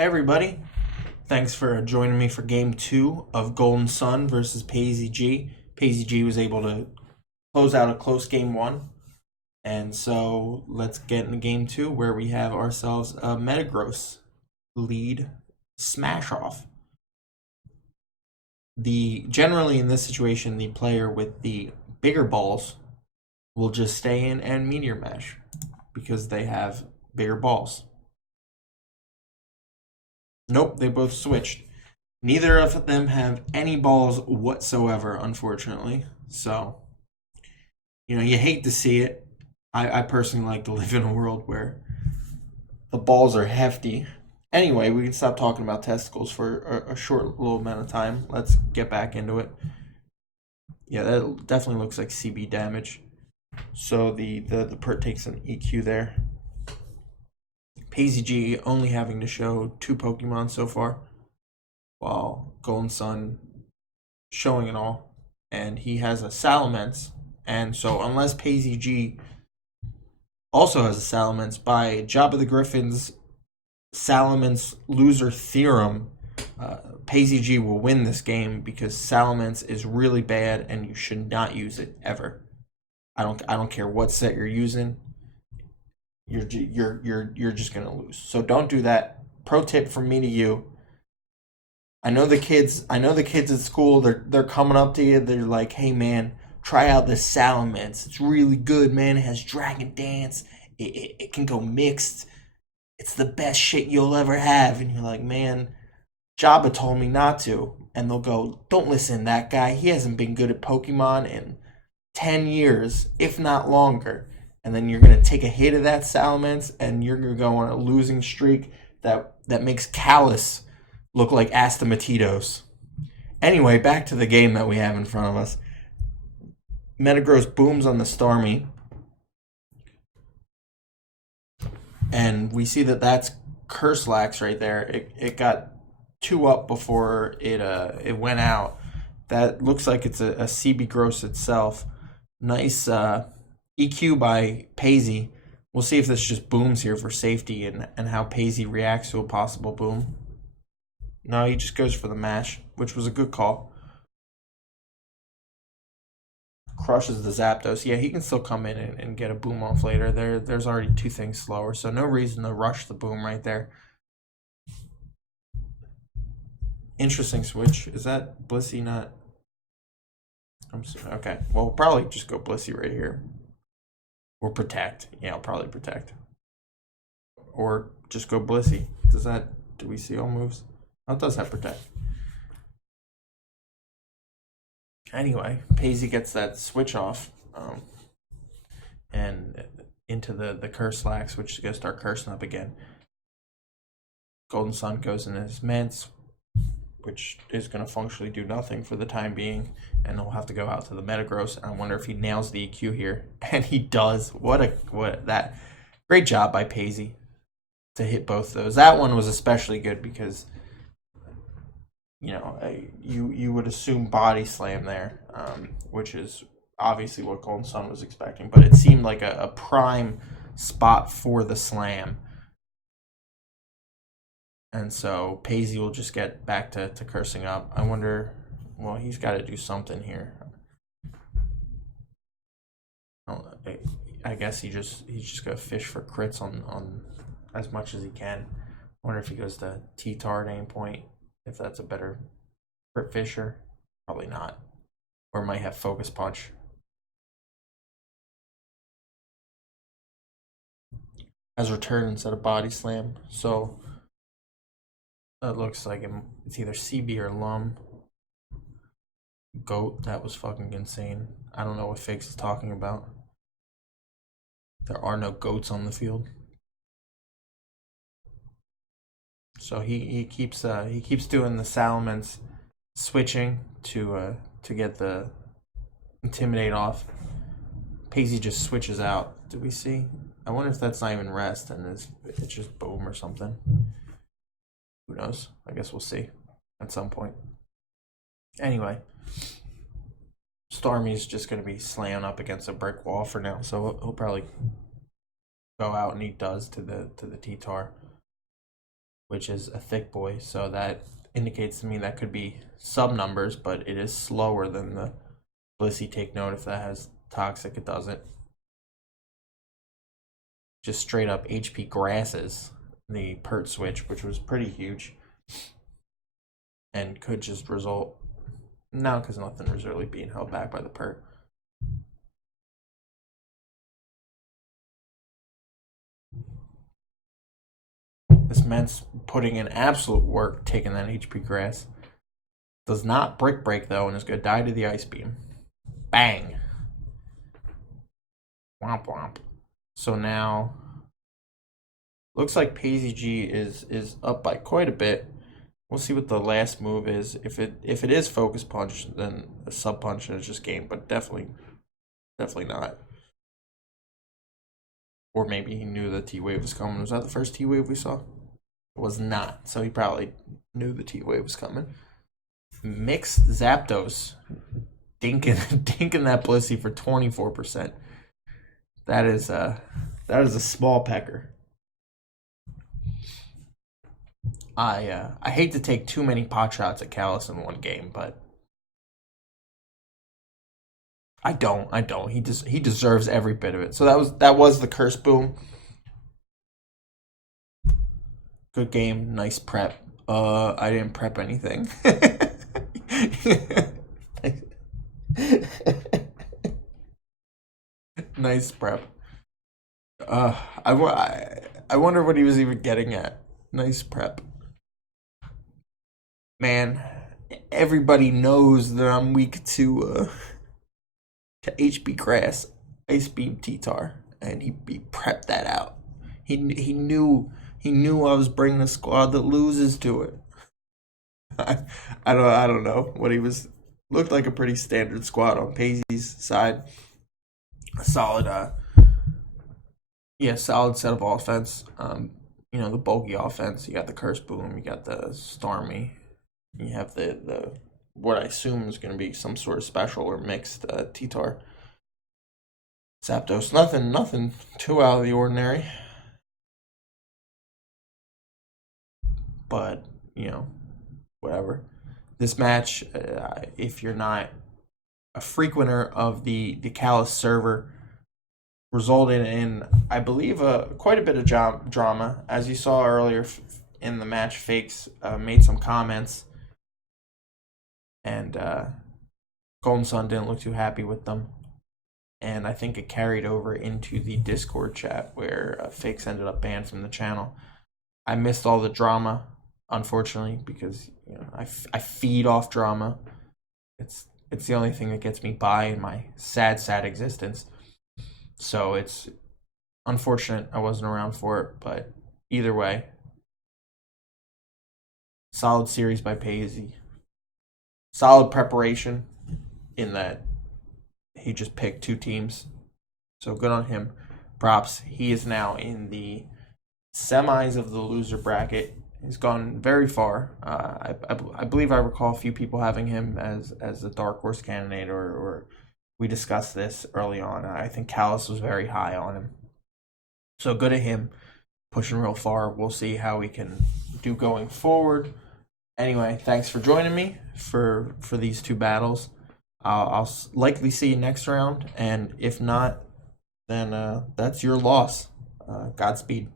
Hey everybody, thanks for joining me for game 2 of Golden Sun versus Paisy G. Paisy G was able to close out a close game 1, and so let's get into game 2 where we have ourselves a Metagross lead smash off. Generally in this situation, the player with the bigger balls will just stay in and Meteor Mash because they have bigger balls. Nope, they both switched. Neither of them have any balls whatsoever, unfortunately. So, you hate to see it. I personally like to live in a world where the balls are hefty. Anyway, we can stop talking about testicles for a short little amount of time. Let's get back into it. Yeah, that definitely looks like CB damage. So the Pert takes an EQ there. Paisy G only having to show 2 Pokemon so far, while Golden Sun showing it all. And he has a Salamence, and so unless Paisy G also has a Salamence, by JabbaTheGriffin's Salamence loser theorem, Paisy G will win this game because Salamence is really bad and you should not use it ever. I don't care what set you're using. You're just gonna lose. So don't do that. Pro tip from me to you. I know the kids at school, they're coming up to you, they're like, hey man, try out this Salamence. It's really good, man. It has Dragon Dance. It can go mixed. It's the best shit you'll ever have. And you're like, man, Jabba told me not to. And they'll go, don't listen to that guy. He hasn't been good at Pokemon in 10 years, if not longer. And then you're going to take a hit of that Salamence, and you're going to go on a losing streak that makes CALLOUS look like Astamatitos. Anyway, back to the game that we have in front of us. Metagross booms on the Starmie. And we see that that's Curselax right there. It got 2 up before it went out. That looks like it's a CB Gross itself. Nice EQ by Paisy. We'll see if this just booms here for safety and how Paisy reacts to a possible boom. No, he just goes for the mash, which was a good call. Crushes the Zapdos. Yeah, he can still come in and get a boom off later. There's already 2 things slower, so no reason to rush the boom right there. Interesting switch. Is that Blissey not? Okay, well, we'll probably just go Blissey right here. Or Protect. Yeah, I'll probably Protect. Or just go Blissey. Do we see all moves? Oh, it does have Protect. Anyway, Paisy gets that switch off, and into the Curselax, which is going to start cursing up again. Golden Sun goes in his Mance, which is going to functionally do nothing for the time being, and he'll have to go out to the Metagross. I wonder if he nails the EQ here, and he does. Great job by Paisy to hit both those. That one was especially good because you would assume body slam there, which is obviously what Golden Sun was expecting, but it seemed like a prime spot for the slam. And so Paisy will just get back to cursing up. I wonder, well, he's got to do something here. I guess he's just going to fish for crits on as much as he can. I wonder if he goes to T-Tar at any point, if that's a better crit fisher. Probably not. Or might have Focus Punch. As return instead of Body Slam. So it looks like it's either CB or Lum. Goat, that was fucking insane. I don't know what Fakes is talking about. There are no goats on the field. So he keeps doing the Salamence switching to get the Intimidate off. Paisy just switches out. Do we see? I wonder if that's not even rest and it's just boom or something. Who knows? I guess we'll see at some point. Anyway, Starmie's just going to be slammed up against a brick wall for now, so he'll probably go out, and he does to the T-Tar. which is a thick boy. So that indicates to me that could be sub numbers, but it is slower than the Blissey Take Note. If that has toxic, it doesn't. Just straight up HP grasses the pert switch, which was pretty huge, and could just result. No, because nothing was really being held back by the pert. This man's putting in absolute work taking that HP grass. Does not brick break though, and is going to die to the ice beam. Bang. Womp womp. So now, looks like PZG is up by quite a bit. We'll see what the last move is. If it is focus punch, then a sub punch and it's just game, but definitely not. Or maybe he knew the T-Wave was coming. Was that the first T-Wave we saw? It was not, so he probably knew the T-Wave was coming. Mixed Zapdos. Dinking that Blissey for 24%. That is a small pecker. I hate to take too many pot shots at Callous in one game, but I don't. He deserves every bit of it. So that was the curse boom. Good game, nice prep. I didn't prep anything. Nice prep. I wonder what he was even getting at. Nice prep. Man, everybody knows that I'm weak to HB Grass, Ice Beam T-Tar, and he prepped that out. He knew I was bringing a squad that loses to it. I don't know what he was. Looked like a pretty standard squad on Paisley's side. A solid solid set of offense. The bulky offense. You got the Curse Boom. You got the Starmie. You have the what I assume is going to be some sort of special or mixed T-Tar. Zapdos. Nothing too out of the ordinary. But whatever. This match, if you're not a frequenter of the Callous server, resulted in, I believe, quite a bit of drama. As you saw earlier in the match, Fakes made some comments, and Golden Sun didn't look too happy with them. And I think it carried over into the Discord chat where Fakes ended up banned from the channel. I missed all the drama, unfortunately, because I feed off drama. It's the only thing that gets me by in my sad existence. So it's unfortunate I wasn't around for it, but either way, solid series by Paisley. Solid preparation in that he just picked two teams. So good on him. Props. He is now in the semis of the loser bracket. He's gone very far. I believe I recall a few people having him as a dark horse candidate, or we discussed this early on. I think Callous was very high on him. So good at him, pushing real far. We'll see how we can do going forward. Anyway, thanks for joining me for these two battles. I'll likely see you next round, and if not, then that's your loss. Godspeed.